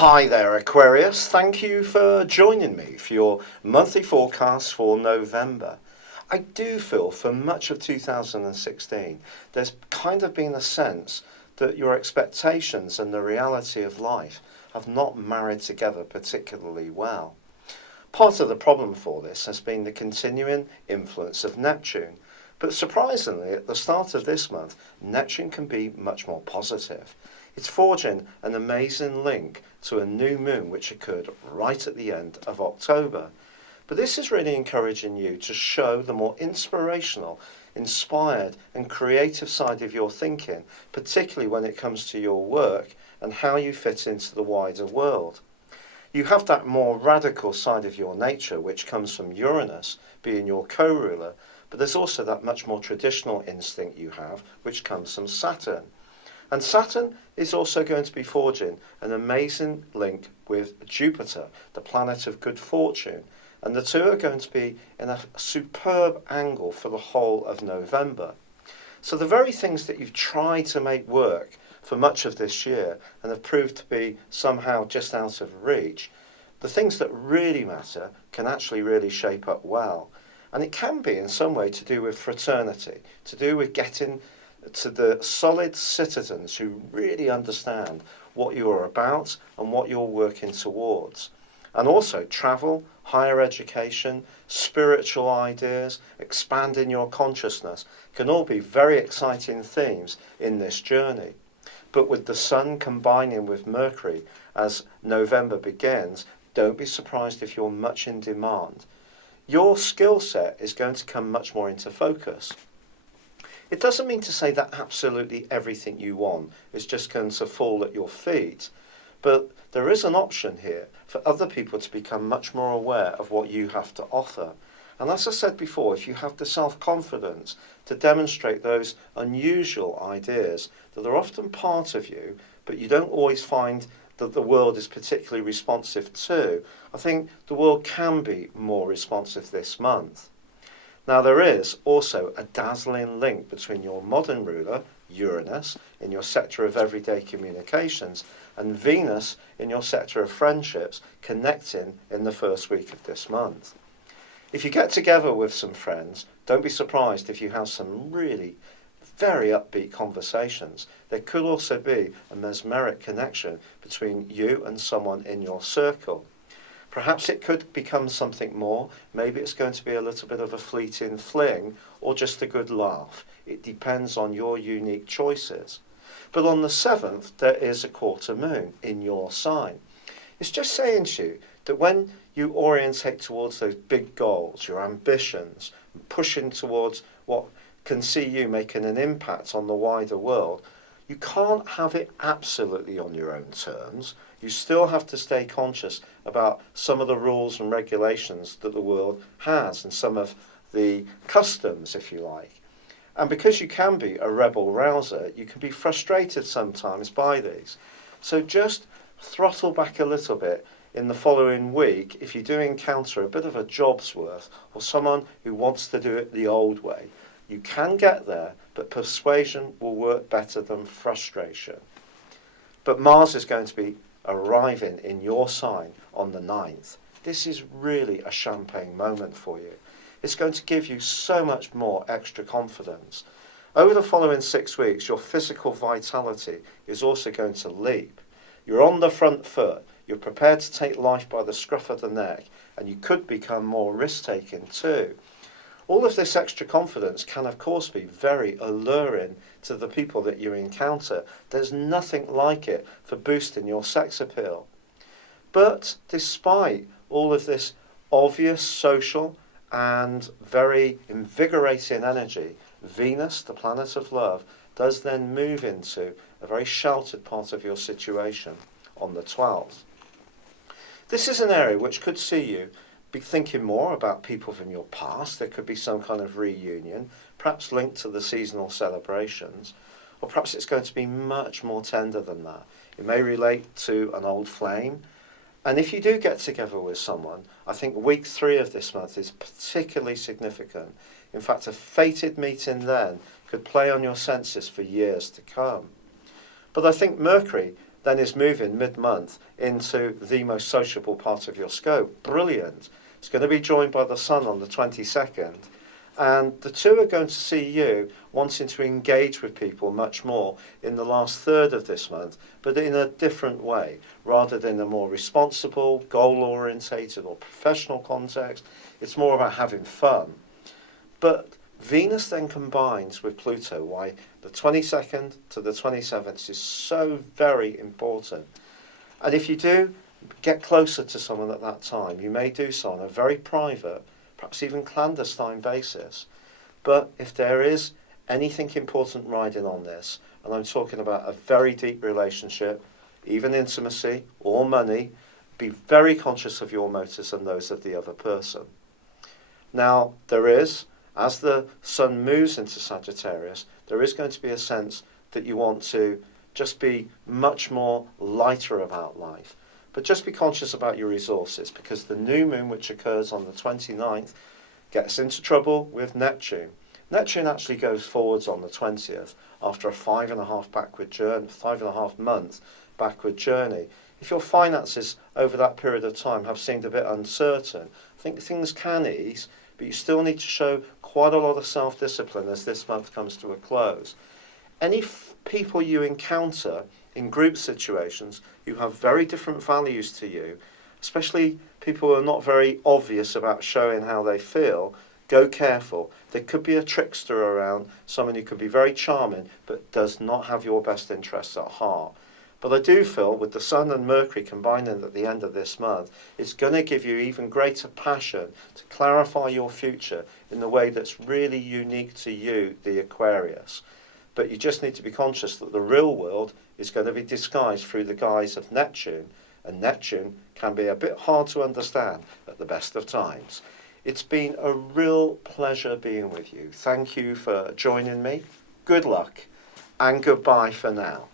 Hi there, Aquarius. Thank you for joining me for your monthly forecast for November. I do feel for much of 2016 there's kind of been a sense that your expectations and the reality of life have not married together particularly well. Part of the problem for this has been the continuing influence of Neptune, but surprisingly at the start of this month Neptune can be much more positive. It's forging an amazing link to a new moon which occurred right at the end of October. But this is really encouraging you to show the more inspirational, inspired and creative side of your thinking, particularly when it comes to your work and how you fit into the wider world. You have that more radical side of your nature which comes from Uranus being your co-ruler, but there's also that much more traditional instinct you have which comes from Saturn. And Saturn is also going to be forging an amazing link with Jupiter, the planet of good fortune. And the two are going to be in a superb angle for the whole of November. So the very things that you've tried to make work for much of this year and have proved to be somehow just out of reach, the things that really matter can actually really shape up well. And it can be in some way to do with fraternity, to do with getting to the solid citizens who really understand what you are about and what you're working towards. And also travel, higher education, spiritual ideas, expanding your consciousness can all be very exciting themes in this journey. But with the Sun combining with Mercury as November begins, don't be surprised if you're much in demand. Your skill set is going to come much more into focus. It doesn't mean to say that absolutely everything you want is just going to fall at your feet, but there is an option here for other people to become much more aware of what you have to offer. And as I said before, if you have the self-confidence to demonstrate those unusual ideas that are often part of you, but you don't always find that the world is particularly responsive to, I think the world can be more responsive this month. Now there is also a dazzling link between your modern ruler, Uranus, in your sector of everyday communications, and Venus in your sector of friendships, connecting in the first week of this month. If you get together with some friends, don't be surprised if you have some really very upbeat conversations. There could also be a mesmeric connection between you and someone in your circle. Perhaps it could become something more. Maybe it's going to be a little bit of a fleeting fling or just a good laugh. It depends on your unique choices. But on the 7th, there is a quarter moon in your sign. It's just saying to you that when you orientate towards those big goals, your ambitions, pushing towards what can see you making an impact on the wider world, you can't have it absolutely on your own terms. You still have to stay conscious about some of the rules and regulations that the world has and some of the customs, if you like. And because you can be a rebel rouser, you can be frustrated sometimes by these. So just throttle back a little bit in the following week if you do encounter a bit of a job's worth or someone who wants to do it the old way. You can get there, but persuasion will work better than frustration. But Mars is going to be arriving in your sign on the 9th. This is really a champagne moment for you. It's going to give you so much more extra confidence. Over the following 6 weeks, your physical vitality is also going to leap. You're on the front foot, you're prepared to take life by the scruff of the neck, and you could become more risk-taking too. All of this extra confidence can of course be very alluring to the people that you encounter. There's nothing like it for boosting your sex appeal. But despite all of this obvious social and very invigorating energy, Venus, the planet of love, does then move into a very sheltered part of your situation on the 12th. This is an area which could see you be thinking more about people from your past. There could be some kind of reunion, perhaps linked to the seasonal celebrations, or perhaps it's going to be much more tender than that. It may relate to an old flame. And if you do get together with someone, I think week 3 of this month is particularly significant. In fact, a fated meeting then could play on your senses for years to come. But I think Mercury then is moving mid-month into the most sociable part of your scope. Brilliant. It's going to be joined by the Sun on the 22nd. And the two are going to see you wanting to engage with people much more in the last third of this month, but in a different way, rather than a more responsible, goal-orientated or professional context. It's more about having fun. But Venus then combines with Pluto, why the 22nd to the 27th is so very important. And if you do get closer to someone at that time, you may do so on a very private, perhaps even clandestine basis. But if there is anything important riding on this, and I'm talking about a very deep relationship, even intimacy or money, be very conscious of your motives and those of the other person. Now, there is, as the Sun moves into Sagittarius, there is going to be a sense that you want to just be much more lighter about life. But just be conscious about your resources, because the new moon, which occurs on the 29th, gets into trouble with Neptune. Neptune actually goes forwards on the 20th after a 5.5 month backward journey. If your finances over that period of time have seemed a bit uncertain, I think things can ease, but you still need to show quite a lot of self-discipline as this month comes to a close. Any people you encounter in group situations who have very different values to you, especially people who are not very obvious about showing how they feel, go careful. There could be a trickster around, someone who could be very charming but does not have your best interests at heart. But I do feel with the Sun and Mercury combining at the end of this month, it's going to give you even greater passion to clarify your future in the way that's really unique to you, the Aquarius. But you just need to be conscious that the real world is going to be disguised through the guise of Neptune, and Neptune can be a bit hard to understand at the best of times. It's been a real pleasure being with you. Thank you for joining me. Good luck, and goodbye for now.